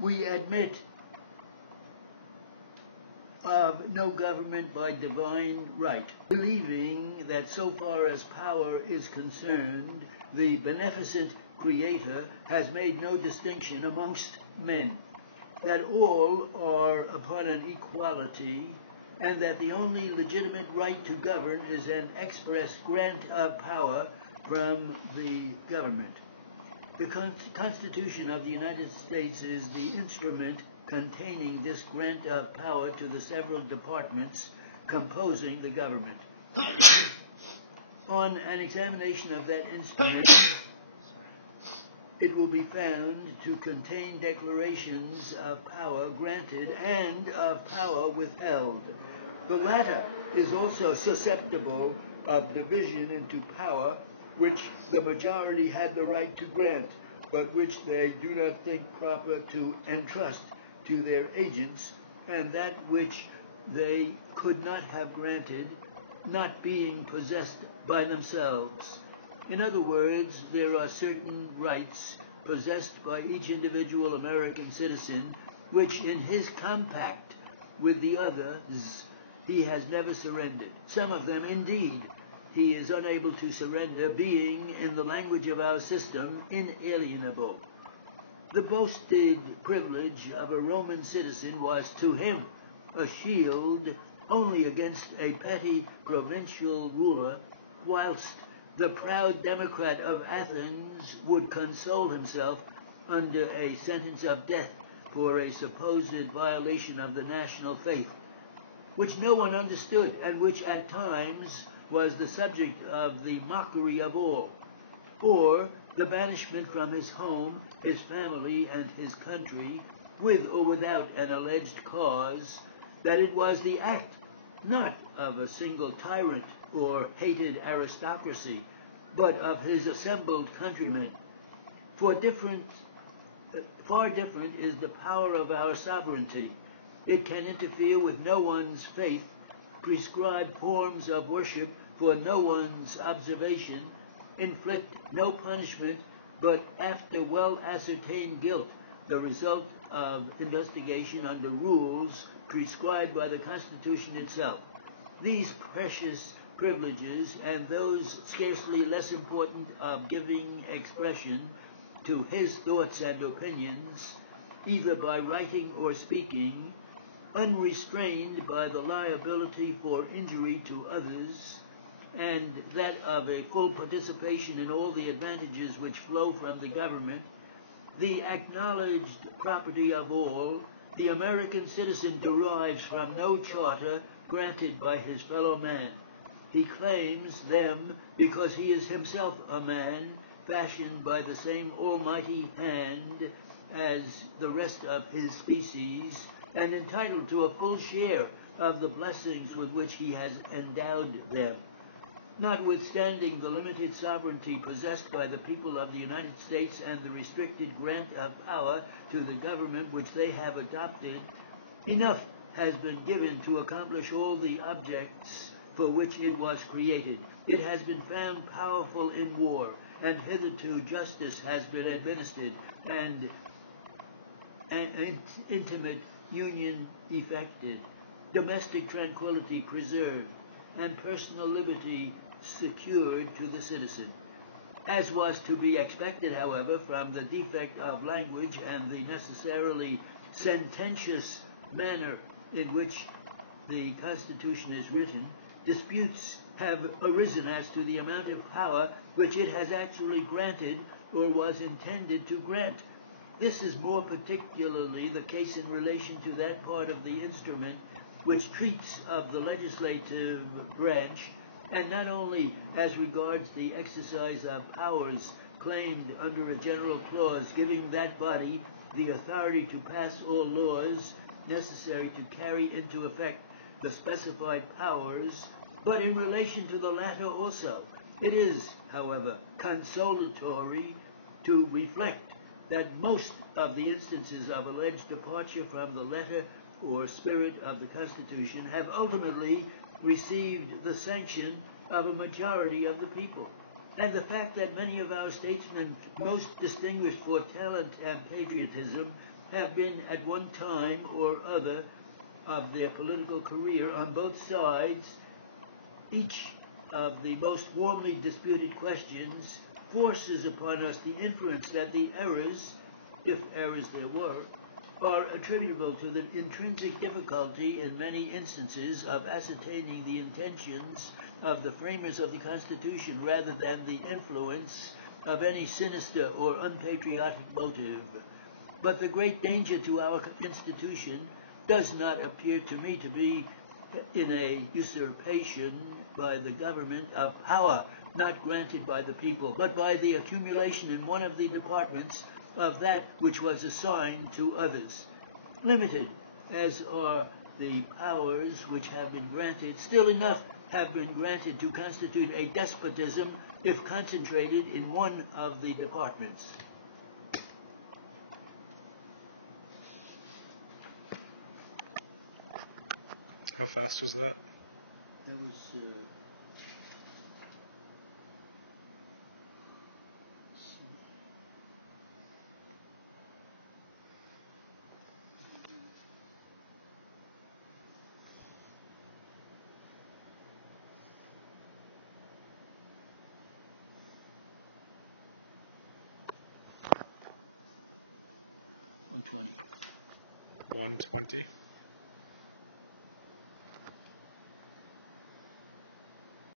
We admit of no government by divine right, believing that so far as power is concerned, the beneficent Creator has made no distinction amongst men, that all are upon an equality, and that the only legitimate right to govern is an express grant of power from the government. The Constitution of the United States is the instrument containing this grant of power to the several departments composing the government. On an examination of that instrument, it will be found to contain declarations of power granted and of power withheld. The latter is also susceptible of division into power which the majority had the right to grant, but which they do not think proper to entrust to their agents, and that which they could not have granted, not being possessed by themselves. In other words, there are certain rights possessed by each individual American citizen, which in his compact with the others, he has never surrendered. Some of them, indeed, he is unable to surrender, being, in the language of our system, inalienable. The boasted privilege of a Roman citizen was to him a shield only against a petty provincial ruler, whilst the proud democrat of Athens would console himself under a sentence of death for a supposed violation of the national faith, which no one understood, and which at times was the subject of the mockery of all, or the banishment from his home, his family, and his country, with or without an alleged cause, that it was the act not of a single tyrant or hated aristocracy, but of his assembled countrymen. Far different is the power of our sovereignty. It can interfere with no one's faith, prescribe forms of worship for no one's observation, inflict no punishment, but after well-ascertained guilt, the result of investigation under rules prescribed by the Constitution itself. These precious privileges, and those scarcely less important of giving expression to his thoughts and opinions, either by writing or speaking, unrestrained by the liability for injury to others, and that of a full participation in all the advantages which flow from the government, the acknowledged property of all, the American citizen derives from no charter granted by his fellow man. He claims them because he is himself a man, fashioned by the same almighty hand as the rest of his species, and entitled to a full share of the blessings with which he has endowed them. Notwithstanding the limited sovereignty possessed by the people of the United States and the restricted grant of power to the government which they have adopted, enough has been given to accomplish all the objects for which it was created. It has been found powerful in war, and hitherto justice has been administered, and an intimate union effected, domestic tranquility preserved, and personal liberty secured to the citizen. As was to be expected, however, from the defect of language and the necessarily sententious manner in which the Constitution is written, disputes have arisen as to the amount of power which it has actually granted or was intended to grant. This is more particularly the case in relation to that part of the instrument which treats of the legislative branch, and not only as regards the exercise of powers claimed under a general clause giving that body the authority to pass all laws necessary to carry into effect the specified powers, but in relation to the latter also. It is, however, consolatory to reflect that most of the instances of alleged departure from the letter or spirit of the Constitution have ultimately received the sanction of a majority of the people. And the fact that many of our statesmen, most distinguished for talent and patriotism, have been at one time or other of their political career on both sides. Each of the most warmly disputed questions forces upon us the inference that the errors, if errors there were, are attributable to the intrinsic difficulty in many instances of ascertaining the intentions of the framers of the Constitution rather than the influence of any sinister or unpatriotic motive. But the great danger to our institution does not appear to me to be in a usurpation by the government of power not granted by the people, but by the accumulation in one of the departments of that which was assigned to others. Limited as are the powers which have been granted, still enough have been granted to constitute a despotism if concentrated in one of the departments.